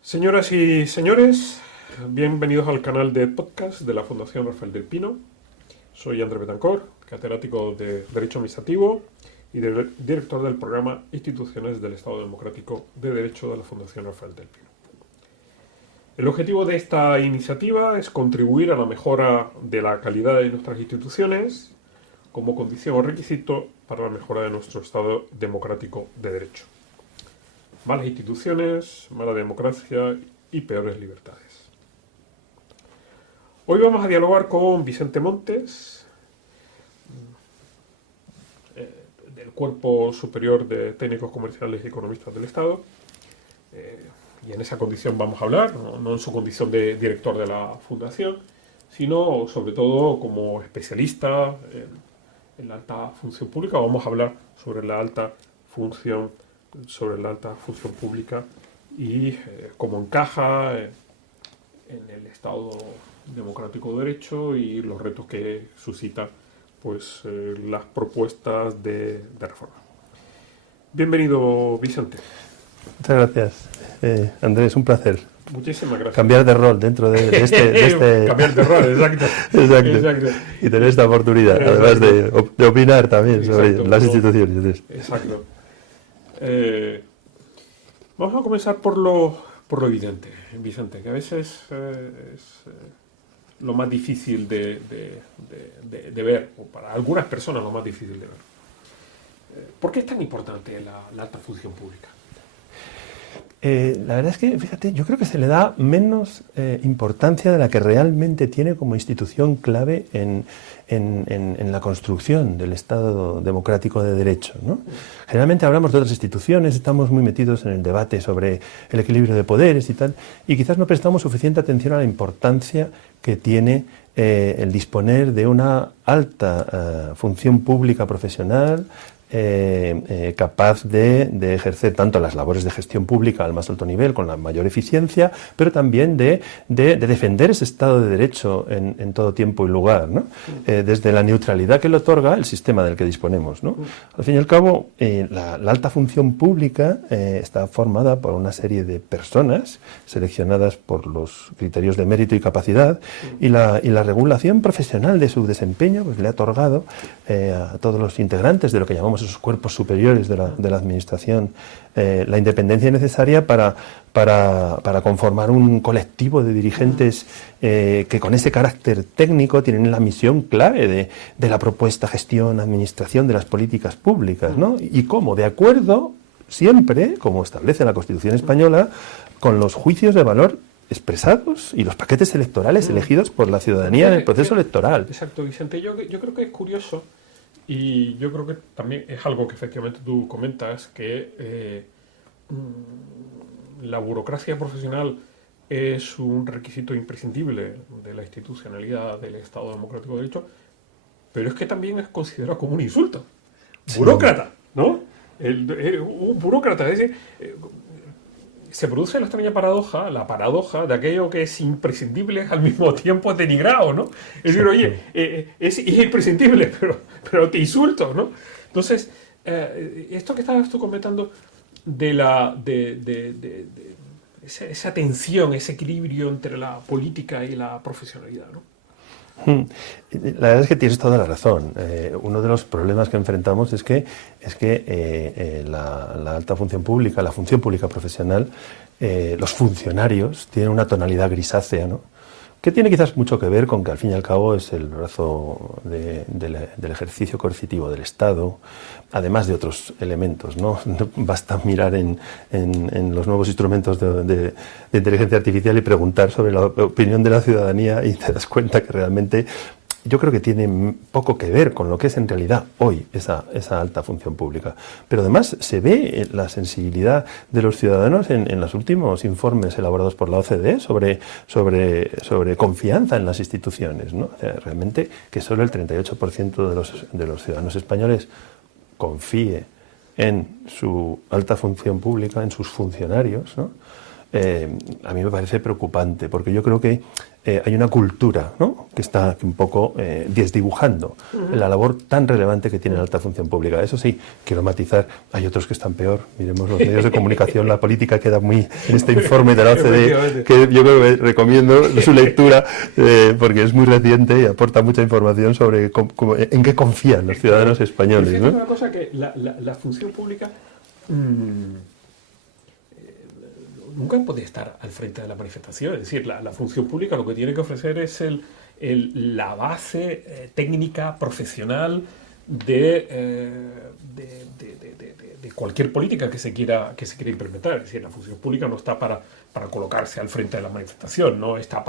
Señoras y señores, bienvenidos al canal de podcast de la Fundación Rafael del Pino. Soy Andrés Betancor, catedrático de Derecho Administrativo y director del programa Instituciones del Estado Democrático de Derecho de la Fundación Rafael del Pino. El objetivo de esta iniciativa es contribuir a la mejora de la calidad de nuestras instituciones como condición o requisito para la mejora de nuestro Estado democrático de derecho. Malas instituciones, mala democracia y peores libertades. Hoy vamos a dialogar con Vicente Montes, del Cuerpo Superior de Técnicos Comerciales y Economistas del Estado, y en esa condición vamos a hablar, no en su condición de director de la Fundación, sino sobre todo como especialista en la alta función pública. Vamos a hablar sobre la alta función pública y cómo encaja en el Estado democrático de derecho y los retos que suscita pues las propuestas de reforma. Bienvenido, Vicente. Muchas gracias, Andrés, un placer. Muchísimas gracias. Cambiar de rol dentro de este... Cambiar de rol, exacto. Exacto. Y tener esta oportunidad, además de opinar también sobre las instituciones. Exacto. Vamos a comenzar por lo evidente, Vicente, que a veces es lo más difícil de ver, o para algunas personas lo más difícil de ver. ¿Por qué es tan importante la alta función pública? La verdad es que, fíjate, yo creo que se le da menos importancia de la que realmente tiene como institución clave en la construcción del Estado democrático de derecho, ¿no? Generalmente hablamos de otras instituciones, estamos muy metidos en el debate sobre el equilibrio de poderes y tal, y quizás no prestamos suficiente atención a la importancia que tiene el disponer de una alta función pública profesional, capaz de ejercer tanto las labores de gestión pública al más alto nivel, con la mayor eficiencia, pero también de defender ese Estado de Derecho en todo tiempo y lugar, ¿no? Desde la neutralidad que le otorga el sistema del que disponemos, ¿no? Al fin y al cabo, la alta función pública está formada por una serie de personas seleccionadas por los criterios de mérito y capacidad, y la regulación profesional de su desempeño pues le ha otorgado a todos los integrantes de lo que llamamos esos cuerpos superiores de la administración la independencia necesaria para conformar un colectivo de dirigentes que con ese carácter técnico tienen la misión clave de la propuesta, gestión, administración de las políticas públicas, ¿no? Y cómo, de acuerdo siempre, como establece la Constitución española, con los juicios de valor expresados y los paquetes electorales elegidos por la ciudadanía en el proceso electoral. Exacto, Vicente. Yo creo que es curioso. Y yo creo que también es algo que efectivamente tú comentas, que la burocracia profesional es un requisito imprescindible de la institucionalidad del Estado democrático de derecho, pero es que también es considerado como un insulto. Sí. Burócrata, ¿no? Un burócrata, es decir, se produce la extraña paradoja, la paradoja de aquello que es imprescindible al mismo tiempo es denigrado, ¿no? Es decir, oye, es imprescindible, pero te insulto, ¿no? Entonces, esto que estabas tú comentando de esa tensión, ese equilibrio entre la política y la profesionalidad, ¿no? La verdad es que tienes toda la razón. Uno de los problemas que enfrentamos es que la alta función pública, la función pública profesional, los funcionarios tienen una tonalidad grisácea, ¿no? Que tiene quizás mucho que ver con que al fin y al cabo es el brazo del ejercicio coercitivo del Estado, además de otros elementos, ¿no? Basta mirar en los nuevos instrumentos de inteligencia artificial y preguntar sobre la opinión de la ciudadanía y te das cuenta que realmente yo creo que tiene poco que ver con lo que es en realidad hoy esa alta función pública. Pero además se ve la sensibilidad de los ciudadanos en los últimos informes elaborados por la OCDE sobre confianza en las instituciones, ¿no? O sea, realmente que solo el 38% de los ciudadanos españoles confíe en su alta función pública, en sus funcionarios, ¿no? a mí me parece preocupante, porque yo creo que hay una cultura, ¿no?, que está un poco desdibujando la labor tan relevante que tiene la alta función pública. Eso sí, quiero matizar, hay otros que están peor. Miremos los medios de comunicación, la política queda muy en este informe de la OCDE, que yo creo que recomiendo su lectura, porque es muy reciente y aporta mucha información sobre en qué confían los ciudadanos españoles, ¿no? Es una cosa que la función pública nunca puede estar al frente de la manifestación. Es decir, la función pública lo que tiene que ofrecer es la base técnica, profesional de cualquier política que se quiera implementar. Es decir, la función pública no está para colocarse al frente de la manifestación, no está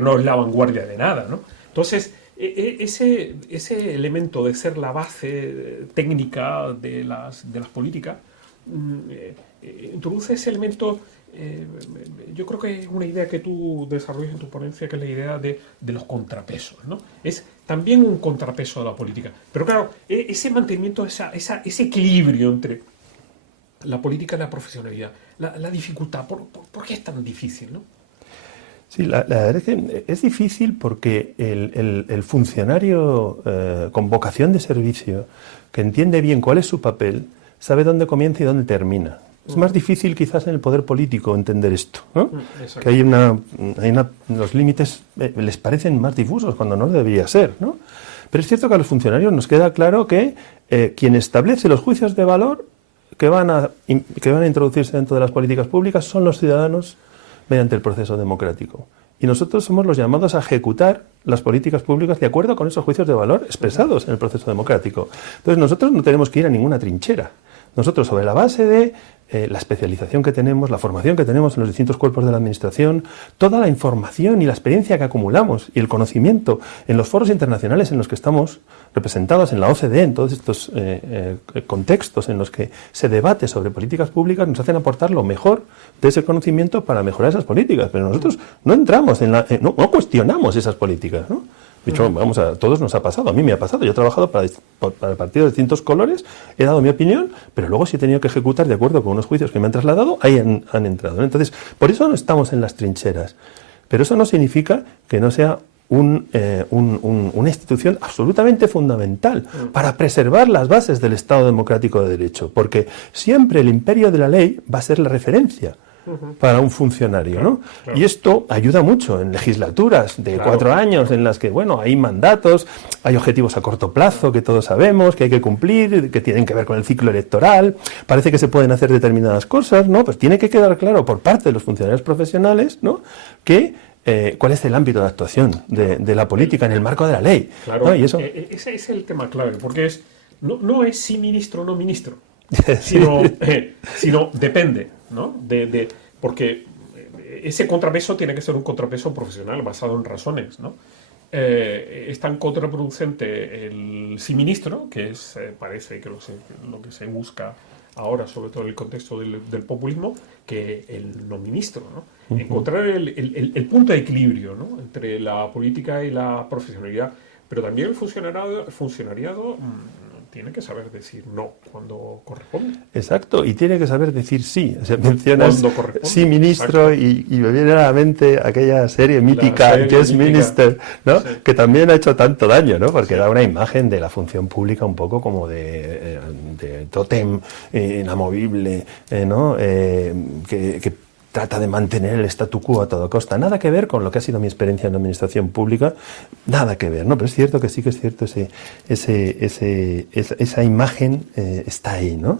no es la vanguardia de nada, ¿no? Entonces, ese elemento de ser la base técnica de las políticas introduce ese elemento. Yo creo que es una idea que tú desarrollas en tu ponencia, que es la idea de los contrapesos, ¿no? Es también un contrapeso de la política. Pero claro, ese mantenimiento, ese equilibrio entre la política y la profesionalidad, la dificultad, ¿por qué es tan difícil, no? Sí, la verdad es que es difícil porque el funcionario con vocación de servicio, que entiende bien cuál es su papel, sabe dónde comienza y dónde termina. Es más difícil quizás en el poder político entender esto, ¿no? Que hay los límites les parecen más difusos cuando no debería ser, ¿no? Pero es cierto que a los funcionarios nos queda claro que quien establece los juicios de valor que van a introducirse dentro de las políticas públicas son los ciudadanos mediante el proceso democrático. Y nosotros somos los llamados a ejecutar las políticas públicas de acuerdo con esos juicios de valor expresados en el proceso democrático. Entonces nosotros no tenemos que ir a ninguna trinchera. Nosotros, sobre la base de la especialización que tenemos, la formación que tenemos en los distintos cuerpos de la Administración, toda la información y la experiencia que acumulamos y el conocimiento en los foros internacionales en los que estamos representados, en la OCDE, en todos estos contextos en los que se debate sobre políticas públicas, nos hacen aportar lo mejor de ese conocimiento para mejorar esas políticas. Pero nosotros no entramos no cuestionamos esas políticas, ¿no? De hecho, a todos nos ha pasado, a mí me ha pasado. Yo he trabajado para partidos de distintos colores, he dado mi opinión, pero luego si he tenido que ejecutar de acuerdo con unos juicios que me han trasladado, ahí han entrado, ¿no? Entonces, por eso no estamos en las trincheras. Pero eso no significa que no sea una institución absolutamente fundamental para preservar las bases del Estado democrático de derecho, porque siempre el imperio de la ley va a ser la referencia para un funcionario, ¿no? Claro. Y esto ayuda mucho en legislaturas de 4 años en las que, bueno, hay mandatos, hay objetivos a corto plazo que todos sabemos que hay que cumplir, que tienen que ver con el ciclo electoral, parece que se pueden hacer determinadas cosas, ¿no? Pues tiene que quedar claro por parte de los funcionarios profesionales, ¿no?, que cuál es el ámbito de actuación de la política en el marco de la ley. Claro, ¿no? Y eso... ese es el tema clave, porque no es si ministro o no ministro, sino depende, ¿no? Porque ese contrapeso tiene que ser un contrapeso profesional basado en razones, ¿no? Es tan contraproducente el sí ministro, que parece que lo que se busca ahora, sobre todo en el contexto del populismo, que el no ministro, ¿no? Encontrar el punto de equilibrio, ¿no?, entre la política y la profesionalidad, pero también el funcionariado tiene que saber decir no cuando corresponde. Exacto, y tiene que saber decir sí. O sea, mencionas sí, ministro, y me viene a la mente aquella serie mítica, Yes Minister, ¿no? Sí. Que también ha hecho tanto daño, ¿no? Porque da una imagen de la función pública un poco como de tótem inamovible, ¿no? Que trata de mantener el statu quo a toda costa. Nada que ver con lo que ha sido mi experiencia en la administración pública, nada que ver, ¿no? Pero es cierto que sí que es cierto, esa imagen está ahí, ¿no?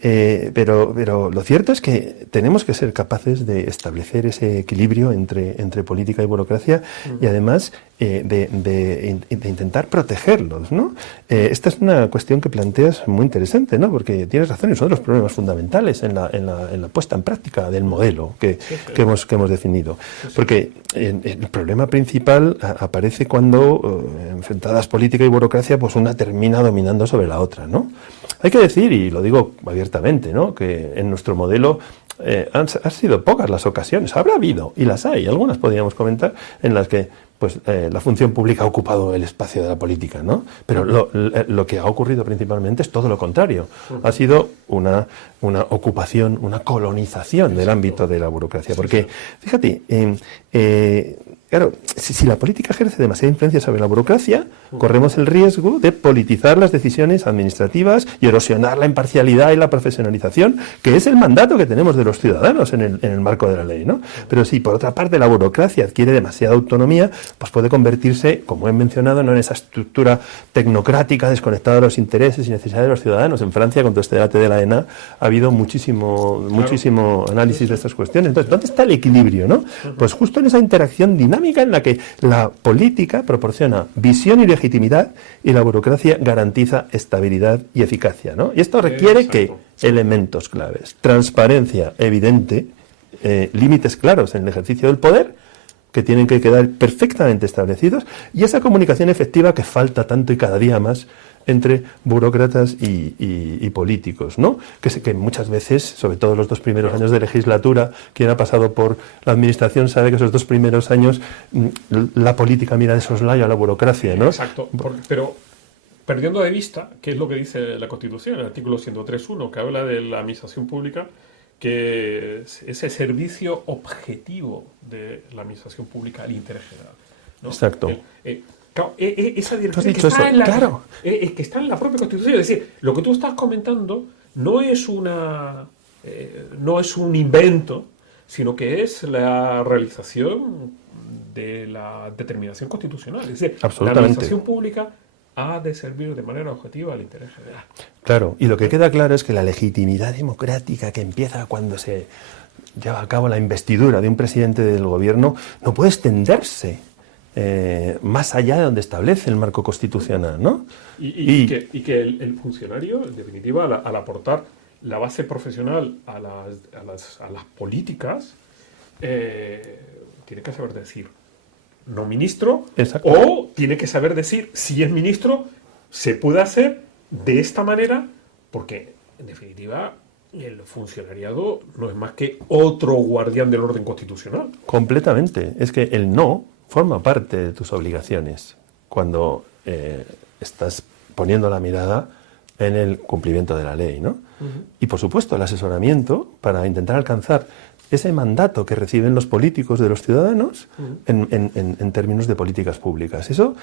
Pero lo cierto es que tenemos que ser capaces de establecer ese equilibrio entre política y burocracia y además de intentar protegerlos, ¿no? Esta es una cuestión que planteas muy interesante, ¿no? Porque tienes razón, es uno de los problemas fundamentales en la puesta en práctica del modelo que hemos definido. Porque el problema principal aparece cuando, enfrentadas política y burocracia, pues una termina dominando sobre la otra, ¿no? Hay que decir, y lo digo abiertamente, ¿no?, que en nuestro modelo han sido pocas las ocasiones, habrá habido, y las hay, algunas podríamos comentar, en las que pues la función pública ha ocupado el espacio de la política, ¿no? Pero lo que ha ocurrido principalmente es todo lo contrario. Ha sido una ocupación, una colonización del ámbito de la burocracia. Porque, fíjate, claro, si la política ejerce demasiada influencia sobre la burocracia, corremos el riesgo de politizar las decisiones administrativas y erosionar la imparcialidad y la profesionalización, que es el mandato que tenemos de los ciudadanos en el marco de la ley, ¿no? Pero si, por otra parte, la burocracia adquiere demasiada autonomía, pues puede convertirse, como he mencionado, no en esa estructura tecnocrática desconectada de los intereses y necesidades de los ciudadanos. En Francia, con todo este debate de la ENA, ha habido muchísimo análisis de estas cuestiones. Entonces, ¿dónde está el equilibrio, no? Pues justo en esa interacción dinámica en la que la política proporciona visión y legitimidad y la burocracia garantiza estabilidad y eficacia, ¿no? Y esto requiere que elementos claves: transparencia evidente, límites claros en el ejercicio del poder, que tienen que quedar perfectamente establecidos, y esa comunicación efectiva que falta tanto y cada día más entre burócratas y políticos, ¿no? Que muchas veces, sobre todo los 2 primeros años de legislatura, quien ha pasado por la administración sabe que esos 2 primeros años la política mira de soslayo a la burocracia, ¿no? Exacto, pero perdiendo de vista qué es lo que dice la Constitución, el artículo 103.1, que habla de la administración pública, que es ese servicio objetivo de la administración pública al interés general, ¿no? Exacto. Claro, esa dirección que está, que está en la propia Constitución. Es decir, lo que tú estás comentando no es un invento, sino que es la realización de la determinación constitucional. Es decir, la administración pública ha de servir de manera objetiva al interés general. Claro, y lo que queda claro es que la legitimidad democrática que empieza cuando se lleva a cabo la investidura de un presidente del gobierno no puede extenderse más allá de donde establece el marco constitucional, ¿no? Y que el funcionario, en definitiva, al aportar la base profesional a las políticas, tiene que saber decir no ministro. Exacto. O tiene que saber decir si es ministro se puede hacer de esta manera, porque en definitiva el funcionariado no es más que otro guardián del orden constitucional. Completamente. Es que el no forma parte de tus obligaciones cuando estás poniendo la mirada en el cumplimiento de la ley, ¿no? Y por supuesto el asesoramiento para intentar alcanzar ese mandato que reciben los políticos de los ciudadanos en términos de políticas públicas. Eso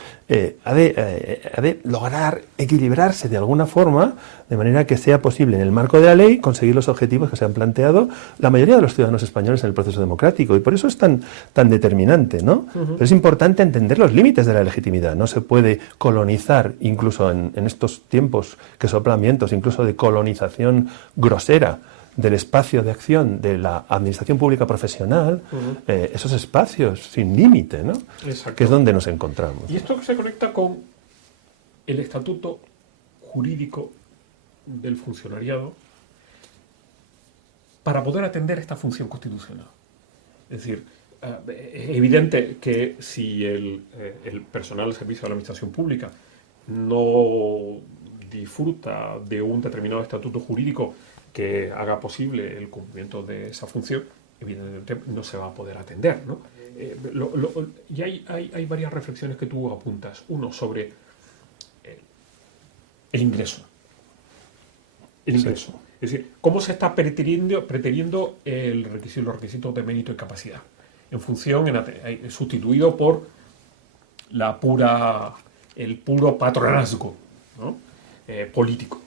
ha de lograr equilibrarse de alguna forma, de manera que sea posible en el marco de la ley conseguir los objetivos que se han planteado la mayoría de los ciudadanos españoles en el proceso democrático. Y por eso es tan determinante, ¿no? Pero es importante entender los límites de la legitimidad. No se puede colonizar, incluso en estos tiempos que soplan vientos, incluso de colonización grosera del espacio de acción de la administración pública profesional, esos espacios sin límite, ¿no? Exacto. Que es donde nos encontramos. Y esto se conecta con el estatuto jurídico del funcionariado para poder atender esta función constitucional. Es decir, es evidente que si el personal al servicio de la administración pública no disfruta de un determinado estatuto jurídico que haga posible el cumplimiento de esa función, evidentemente no se va a poder atender, ¿no? Y hay varias reflexiones que tú apuntas. Uno, sobre el ingreso. El ingreso. Sí. Es decir, cómo se está preteriendo los requisitos de mérito y capacidad, en función, sustituido por el puro patronazgo, ¿no? Político.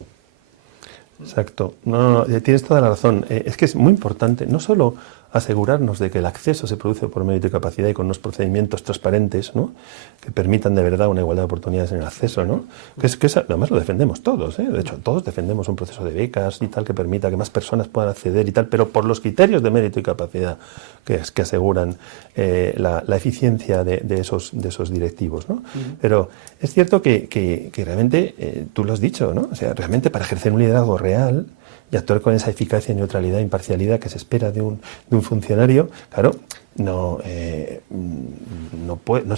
Exacto. No, tienes toda la razón. Es que es muy importante no solo asegurarnos de que el acceso se produce por mérito y capacidad y con unos procedimientos transparentes, ¿no?, que permitan de verdad una igualdad de oportunidades en el acceso, ¿no? Que además lo defendemos todos, ¿eh? De hecho, todos defendemos un proceso de becas y tal que permita que más personas puedan acceder y tal, pero por los criterios de mérito y capacidad que aseguran la eficiencia de esos directivos, ¿no? Pero es cierto que realmente, tú lo has dicho, ¿no? O sea, realmente para ejercer un liderazgo real y actuar con esa eficacia, neutralidad e imparcialidad que se espera de un funcionario, claro, no es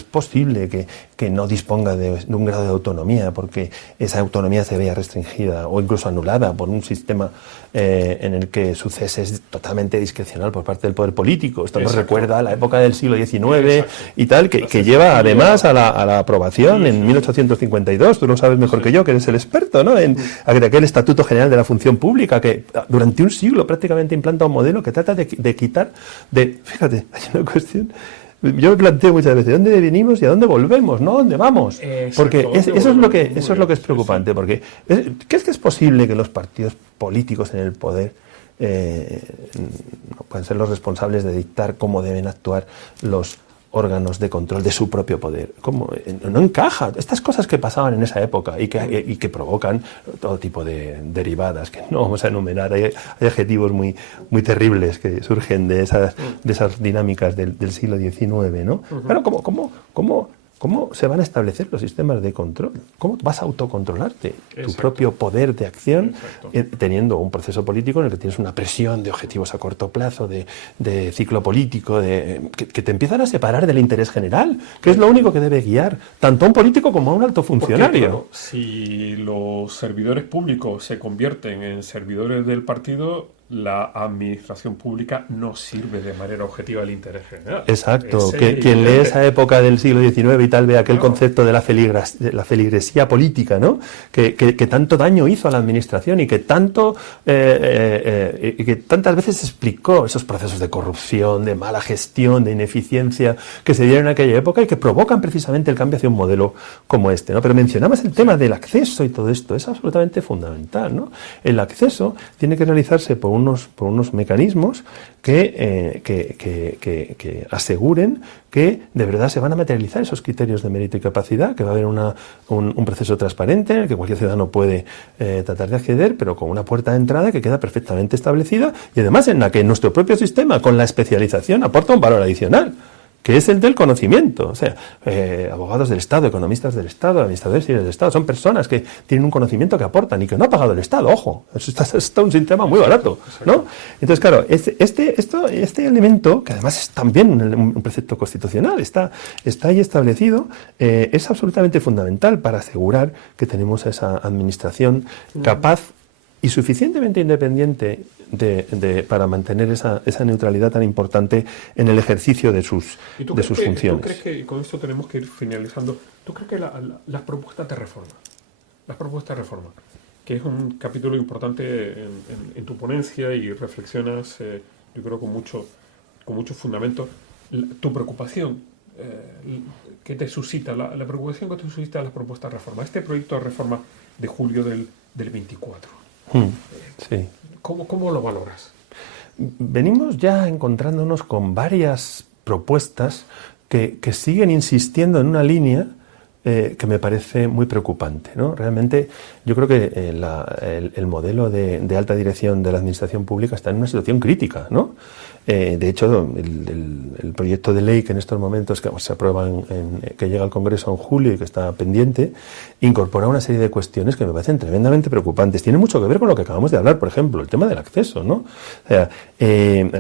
posible que no disponga de un grado de autonomía, porque esa autonomía se vea restringida o incluso anulada por un sistema en el que su cese es totalmente discrecional por parte del poder político. Esto nos recuerda a la época del siglo XIX y tal, que lleva además a la aprobación en 1852, tú lo sabes mejor que yo, que eres el experto, ¿no? En aquel Estatuto General de la Función Pública, que durante un siglo prácticamente implanta un modelo que trata de quitar, fíjate, hay una cuestión. Yo me planteo muchas veces, ¿de dónde venimos y a dónde volvemos? ¿No? ¿Dónde vamos? Porque eso es lo que es preocupante, porque ¿qué es posible que los partidos políticos en el poder no pueden ser los responsables de dictar cómo deben actuar los órganos de control de su propio poder? ¿Cómo? No encaja. Estas cosas que pasaban en esa época y que provocan todo tipo de derivadas que no vamos a enumerar. Hay adjetivos muy terribles que surgen de esas dinámicas del siglo XIX, ¿no? Claro, ¿cómo se van a establecer los sistemas de control? ¿Cómo vas a autocontrolarte tu propio poder de acción teniendo un proceso político en el que tienes una presión de objetivos a corto plazo, de ciclo político, que te empiezan a separar del interés general, que es lo único que debe guiar tanto a un político como a un alto funcionario? Porque, claro, si los servidores públicos se convierten en servidores del partido, la administración pública no sirve de manera objetiva al interés general. Exacto. Quien lee esa época del siglo XIX y tal ve aquel concepto de la feligresía política, ¿no? Que tanto daño hizo a la administración y que tantas veces explicó esos procesos de corrupción, de mala gestión, de ineficiencia que se dieron en aquella época y que provocan precisamente el cambio hacia un modelo como este, ¿no? Pero mencionabas el tema del acceso y todo esto, es absolutamente fundamental, ¿no? El acceso tiene que realizarse por unos mecanismos que aseguren que de verdad se van a materializar esos criterios de mérito y capacidad, que va a haber un proceso transparente en el que cualquier ciudadano puede tratar de acceder, pero con una puerta de entrada que queda perfectamente establecida y además en la que nuestro propio sistema, con la especialización, aporta un valor adicional, que es el del conocimiento. O sea, abogados del Estado, economistas del Estado, administradores civiles del Estado, son personas que tienen un conocimiento que aportan y que no ha pagado el Estado, ojo, eso está un sistema muy barato, ¿no? Entonces, claro, este elemento, que además es también un precepto constitucional, está ahí establecido, es absolutamente fundamental para asegurar que tenemos esa administración capaz y suficientemente independiente para mantener esa neutralidad tan importante en el ejercicio de sus funciones. ¿Tú crees que, con esto tenemos que ir finalizando, tú crees que las propuestas de reforma, que es un capítulo importante en tu ponencia y reflexionas, yo creo con mucho fundamento, tu preocupación, que te suscita, la preocupación que te suscita las propuestas de reforma, este proyecto de reforma de julio del 24? Sí. ¿Cómo lo valoras? Venimos ya encontrándonos con varias propuestas que siguen insistiendo en una línea que me parece muy preocupante, ¿no? Realmente yo creo que el modelo de alta dirección de la administración pública está en una situación crítica, ¿no? De hecho, el proyecto de ley que en estos momentos que se aprueba, que llega al Congreso en julio y que está pendiente, incorpora una serie de cuestiones que me parecen tremendamente preocupantes. Tiene mucho que ver con lo que acabamos de hablar, por ejemplo, el tema del acceso, ¿no? O sea,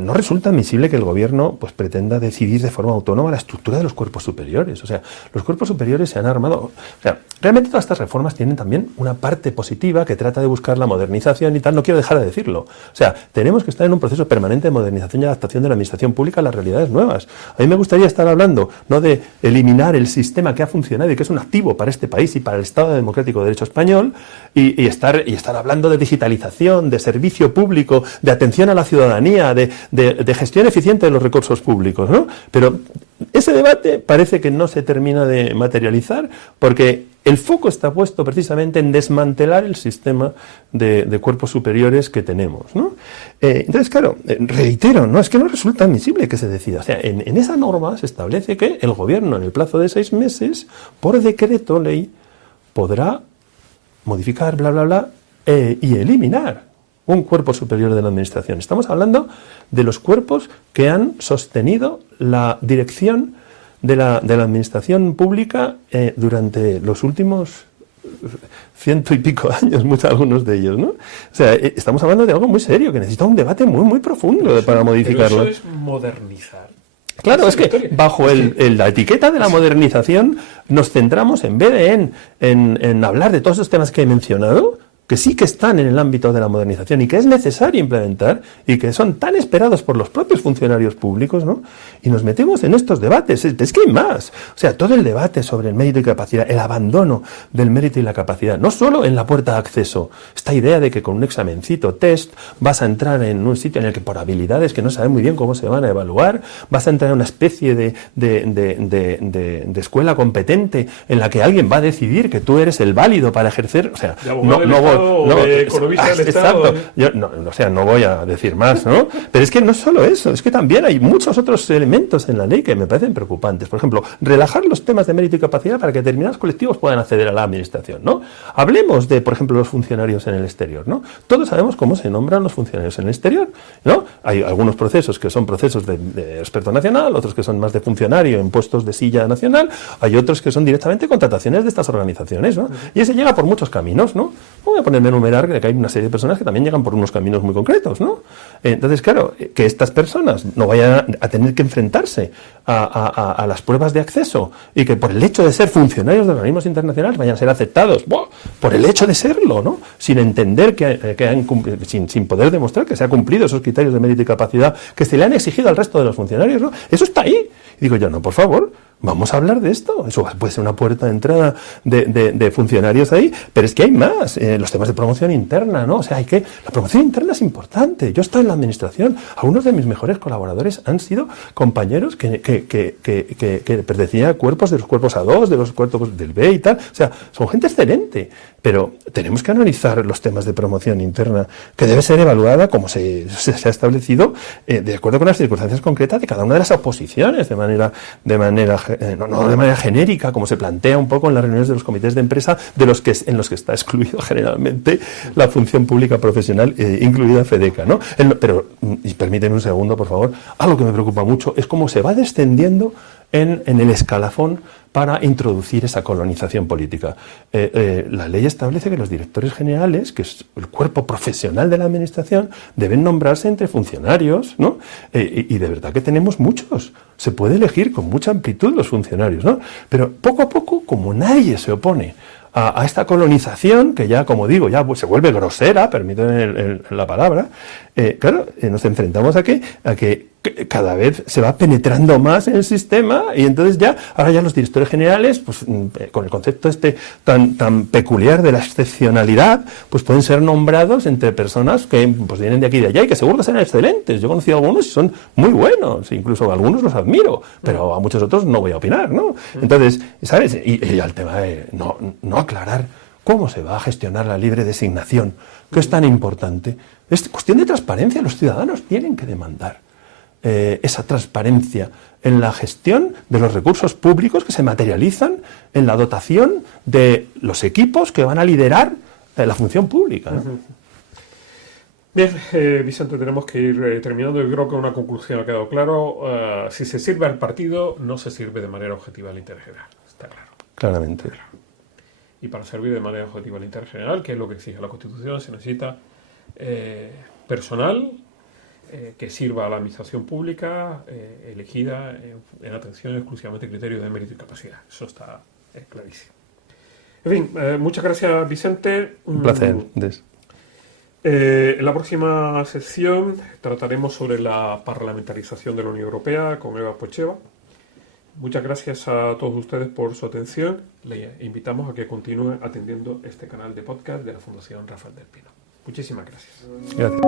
no resulta admisible que el Gobierno pues pretenda decidir de forma autónoma la estructura de los cuerpos superiores. O sea, los cuerpos superiores se han armado. O sea, realmente todas estas reformas tienen también una parte positiva que trata de buscar la modernización y tal. No quiero dejar de decirlo. O sea, tenemos que estar en un proceso permanente de modernización y adaptación de la administración pública a las realidades nuevas. A mí me gustaría estar hablando no de eliminar el sistema que ha funcionado y que es un activo para este país y para el Estado Democrático de Derecho español y estar hablando de digitalización, de servicio público, de atención a la ciudadanía, de gestión eficiente de los recursos públicos, ¿no? Pero ese debate parece que no se termina de materializar porque el foco está puesto precisamente en desmantelar el sistema de cuerpos superiores que tenemos, ¿no? Entonces, claro, reitero, no es que no resulta admisible que se decida. O sea, en esa norma se establece que el Gobierno, en el plazo de 6 meses, por decreto ley, podrá modificar, y eliminar un cuerpo superior de la Administración. Estamos hablando de los cuerpos que han sostenido la dirección de la Administración pública durante los últimos 100 y pico años, algunos de ellos, ¿no? O sea, estamos hablando de algo muy serio, que necesita un debate muy, muy profundo para modificarlo. Pero eso es modernizar. Claro, es que bajo la etiqueta de la modernización nos centramos, en vez de en hablar de todos esos temas que he mencionado, que sí que están en el ámbito de la modernización y que es necesario implementar y que son tan esperados por los propios funcionarios públicos, ¿no? Y nos metemos en estos debates. Es que hay más. O sea, todo el debate sobre el mérito y capacidad, el abandono del mérito y la capacidad, no solo en la puerta de acceso, esta idea de que con un examencito, test, vas a entrar en un sitio en el que por habilidades que no sabes muy bien cómo se van a evaluar, vas a entrar en una especie de escuela competente en la que alguien va a decidir que tú eres el válido para ejercer. O sea, economista del Estado. Yo, no voy a decir más, ¿no? Pero es que no solo eso, es que también hay muchos otros elementos en la ley que me parecen preocupantes. Por ejemplo, relajar los temas de mérito y capacidad para que determinados colectivos puedan acceder a la administración, ¿no? Hablemos de, por ejemplo, los funcionarios en el exterior, ¿no? Todos sabemos cómo se nombran los funcionarios en el exterior, ¿no? Hay algunos procesos que son procesos de experto nacional, otros que son más de funcionario en puestos de silla nacional, hay otros que son directamente contrataciones de estas organizaciones, ¿no? Y ese llega por muchos caminos, ¿no? Voy a ponerme a enumerar que hay una serie de personas que también llegan por unos caminos muy concretos, ¿no? Entonces, claro, que estas personas no vayan a tener que enfrentarse a las pruebas de acceso y que por el hecho de ser funcionarios de organismos internacionales vayan a ser aceptados, ¡buah!, por el hecho de serlo, ¿no? Sin entender que han cumplido, sin poder demostrar que se han cumplido esos criterios de mérito y capacidad que se le han exigido al resto de los funcionarios, ¿no? Eso está ahí. Y digo yo, no, por favor, vamos a hablar de esto. Eso puede ser una puerta de entrada de funcionarios ahí, pero es que hay más. Los temas de promoción interna, ¿no? O sea, la promoción interna es importante. Yo he estado en la administración. Algunos de mis mejores colaboradores han sido compañeros que pertenecían a cuerpos de los cuerpos A2, de los cuerpos del B y tal. O sea, son gente excelente. Pero tenemos que analizar los temas de promoción interna, que debe ser evaluada, como se ha establecido, de acuerdo con las circunstancias concretas de cada una de las oposiciones, no de manera genérica, como se plantea un poco en las reuniones de los comités de empresa, en los que está excluido generalmente la función pública profesional, incluida FEDECA, ¿no? Pero, y permíteme un segundo, por favor, algo que me preocupa mucho es cómo se va descendiendo en el escalafón para introducir esa colonización política. La ley establece que los directores generales, que es el cuerpo profesional de la administración, deben nombrarse entre funcionarios, ¿no? Y de verdad que tenemos muchos. Se puede elegir con mucha amplitud los funcionarios, ¿no? Pero poco a poco, como nadie se opone a esta colonización, que ya, como digo, ya pues, se vuelve grosera, permíteme la palabra, claro, nos enfrentamos a que cada vez se va penetrando más en el sistema y entonces ahora ya los directores generales, pues con el concepto tan peculiar de la excepcionalidad, pues pueden ser nombrados entre personas que pues vienen de aquí y de allá y que seguro que serán excelentes. Yo he conocido a algunos y son muy buenos, incluso a algunos los admiro, pero a muchos otros no voy a opinar, ¿no? Entonces, ¿sabes? Y al tema de no aclarar cómo se va a gestionar la libre designación, que es tan importante. Es cuestión de transparencia, los ciudadanos tienen que demandar esa transparencia en la gestión de los recursos públicos que se materializan en la dotación de los equipos que van a liderar la función pública, ¿no? Bien, Vicente, tenemos que ir terminando. Yo creo que una conclusión ha quedado claro. Si se sirve al partido, no se sirve de manera objetiva al interés general. Está claro. Claramente. Y para servir de manera objetiva al interés general, que es lo que exige la Constitución, se necesita personal que sirva a la administración pública elegida en atención exclusivamente a criterios de mérito y capacidad. Eso está clarísimo. En fin, muchas gracias, Vicente. Un placer. En la próxima sesión trataremos sobre la parlamentarización de la Unión Europea con Eva Pocheva. Muchas gracias a todos ustedes por su atención. Le invitamos a que continúen atendiendo este canal de podcast de la Fundación Rafael del Pino. Muchísimas gracias. Gracias.